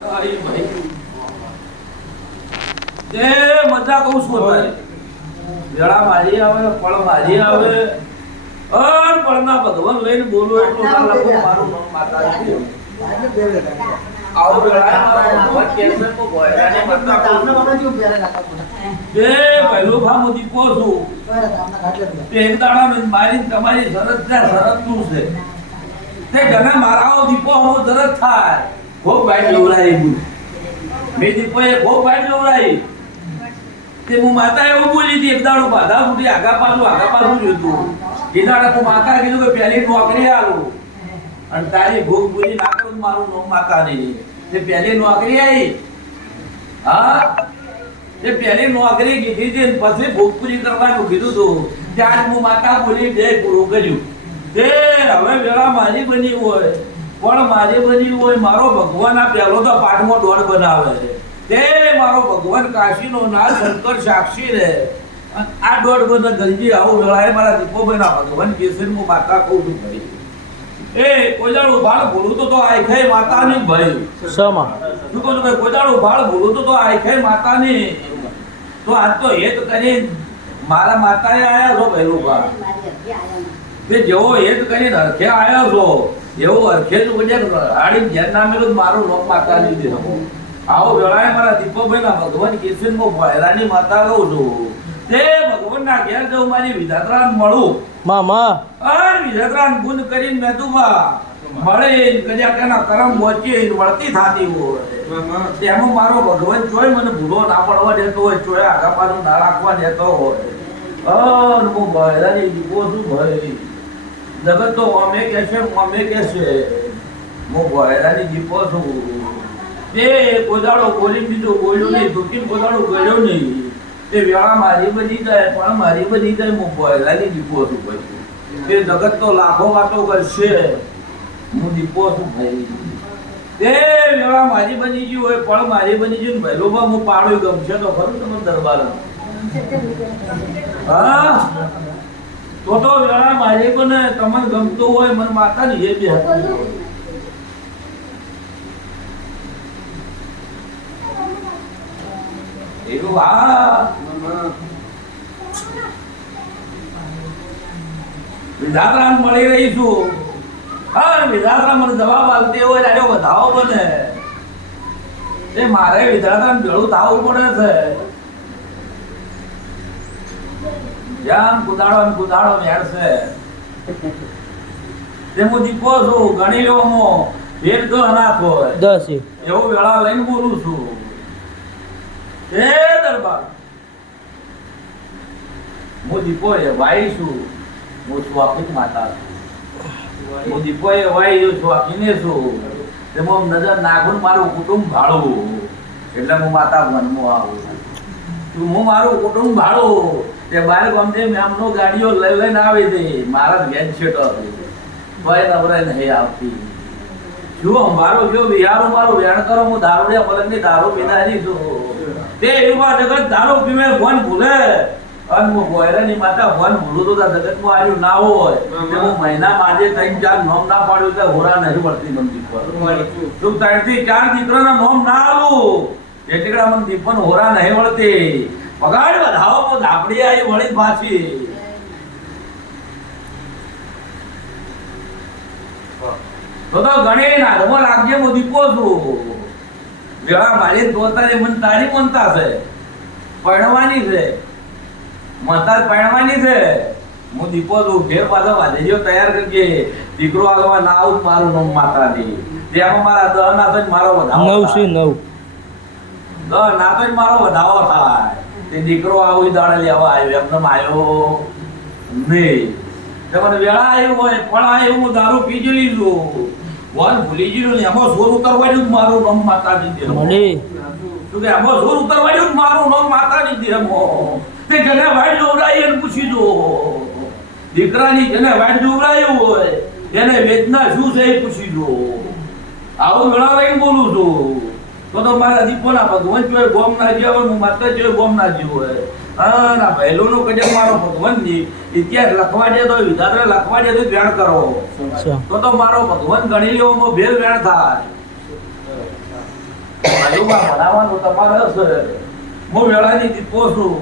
ભાઈ મજા કહું છું અત્યારે જળા મારી આવે ફળ મારી આવે. અર ફળના ભગવાન લઈને બોલું એટલું ના મારું નામ માતાજી આવો મારો ભગવાન ગોયરાને પહેલું છું. તે એક દાડા તમારી શરત છે તે જને મારાઓ દીપો હું શરત થાય. ખૂબ બાઈટ ગયું મેં દીપોએ ખૂબ બાઈટ લવરાઈ તે હું માતા એવું બોલી હતી, એક દાડો બાધા ફૂટી આગા પાછું આગા પાછું જોતું એ દાડે માતા કીધું કે પહેલી નોકરી આવું અને તારી ભૂખ પૂરી ના કરું મારું નામ માતા નહીં તે પહેલી નોકરી આવી. હા? તે પહેલી નોકરી કીધી હતી પછી ભૂખ પૂરી કરવાનું કીધું હતું ત્યાં હું માતા બોલી, બે પૂરું કર્યું. તે હવે વેળા મારી બની હોય. પણ મારી બની હોય મારો ભગવાન આ પહેલો તો પાઠમાં દોડ બનાવે છે. તે મારો ભગવાન કાશીનો ના શંકર સાક્ષી રે. આ દોડ બધા ગંજી આવું લડાય મારા દીપો બના ભગવાન કેસર હું માતા કહું છું ભાઈ. એ કોજાળું ભાળ ભૂલું તો તો આખે માતાની ભાઈ સમા શું કહું છું ભાઈ કોજાળું ભાળ ભૂલું તો તો આખે માતાની. તો આજ તો હેત કરી મારા માતાએ આયા છો પહેલું ભાળ કે જેવો હેત કરીને હરખે આયા છો. એવો જ વજન હાડી જેન ના મેલું મારું માતા લીધી દે આવો વેળાએ મારા દીપકભાઈ ના ભગવાન કિશન મો ભૈરાની માતા રહું છું. તે ભગવાન ના ઘેર જવું મારી વિધાત્રા મળું. મામા. અર વિધાત્રાન ગુણ કરીને મેં તું મળે કદાચ કેના કરમ વચ્ચે વળતી થાતી હોય. તેમાં મારો ભગવાન ચોય મને ભૂલો ના પડવા દેતો હોય ચોય આગા પાછું ના રાખવા દેતો હોય. અ હું ભૈરાની દીપો છું ભાઈ. જગત તો અમે કે છે અમે કે છે. હું ભોયરાની જીપો છું. તે કોદાળો બોલી બીજું બોલ્યો નહીં દુખી કોદાળો ગયો નહીં. તે વેળા મારી બની જાય પણ મારી બની જાય હું ભોયરાની દીપો છું ભાઈ. તે જગત તો લાખો વાતો કરશે. હું દીપો છું ભાઈ. તે વેળા મારી બની ગયું હોય પણ મારી બની ગયું ને ભૈલોબા હું પાડું ગમશે તો ખરું તમે. દરબાર હા? તો તો વેળા મારે બને તમને ગમતું હોય, મને માતાની એ બી એવું આ વિધાત્રા મળી રહી છું. હા વિધાત્રા મને જવાબ આપતી હોય રાજો વધાવો બને. એ મારે વિધાત્રા ભેળું થવું પડે છે. જ્યાં કુદાડો ને કુદાડો મેળશે. છે તે હું દીપો છું ગણી લો મો ભેદ તો અનાથ હોય. દસ એવું વેળા લઈને બોલું છું. એ દરબાર. હું દીપો એ વાઈ છું હું સ્વાપિક માતા છું. હું દીપો એ વાઈ છું સ્વાપીને છું. તેમાં નજર નાખું મારું કુટુંબ ભાડું એટલે હું માતા મનમાં આવું હું મારું કુટુંબ ભાડું તે બાર ગમતે મેમનો ગાડીઓ લઈ લઈને આવી હતી મારા વેન છેટો ભાઈ નવરાય નહીં આવતી જો મારો જો બિહારો મારો વેણ કરો હું દારૂડિયા પલંગની દારૂ પીનારી છું. તે એવા જગત દારૂ પીવે ભણ ભૂલે. અને હું ગોયરાની માતા ભણ ભૂલું તો જગતમાં આવ્યું ના હોય. હું મહિના આજે ત્રણ ચાર નોમ ના પાડ્યું તો હોરા નહીં પડતી મંદિર પર તું ત્રણથી ચાર દીકરાના નોમ ના આલું મને દીપન હોરા નહીં વળતી. પગાડ વધાવો ધાપડી આવી વળી પાછી. તો તો ગણે નાગમાં લાગજે હું દીપો છું. વેળા મારી દોતારે મન તારી મનતા છે. પરણવાની છે. મતાર પરણવાની છે. હું દીપો છું. ફેર પાછો વાજેજો તૈયાર કરજે. દીકરો આગવા ના આવું મારું નામ માતાજી. તેમાં મારા દહ ના મારો વધારો નવ છે. નવ. ના તો મારો વધાવો થાય. તે દીકરો આવું દાડે લેવા આવ્યો. એમને આવ્યો નહીં. તમને વેળા આવ્યું હોય પણ આવ્યું હું દારૂ પી લીધું. વન ભૂલી ગયું ને એમાં જોર ઉતરવાડ્યું મારું નામ માતાજી દેહ શું કે એમાં જોર ઉતરવાડ્યું મારું નામ માતાજી દેહ તે જેને વાડ જોવરાઈ એને પૂછી દો. દીકરાની જેને વાડ જોવરાયું હોય એને વેદના શું છે એ પૂછી દો. આવું વેળા લઈને બોલું છું. તો તો મારા દીપોના ભગવાન જોય ગોમ ના જીવ હું માત્ર જોય ગોમ ના જીવ હા ના પહેલોનો કજે મારો ભગવાન જી ઇતિહાસ લખવા દે તો વિધાત્રે લખવા દે તો વેણ કરો. તો તો મારો ભગવાન ગણી લેવો ભેર વેણ થાય. બાજુમાં ભણાવવાનું તમારે હશે. હું વેળાની દીપો છું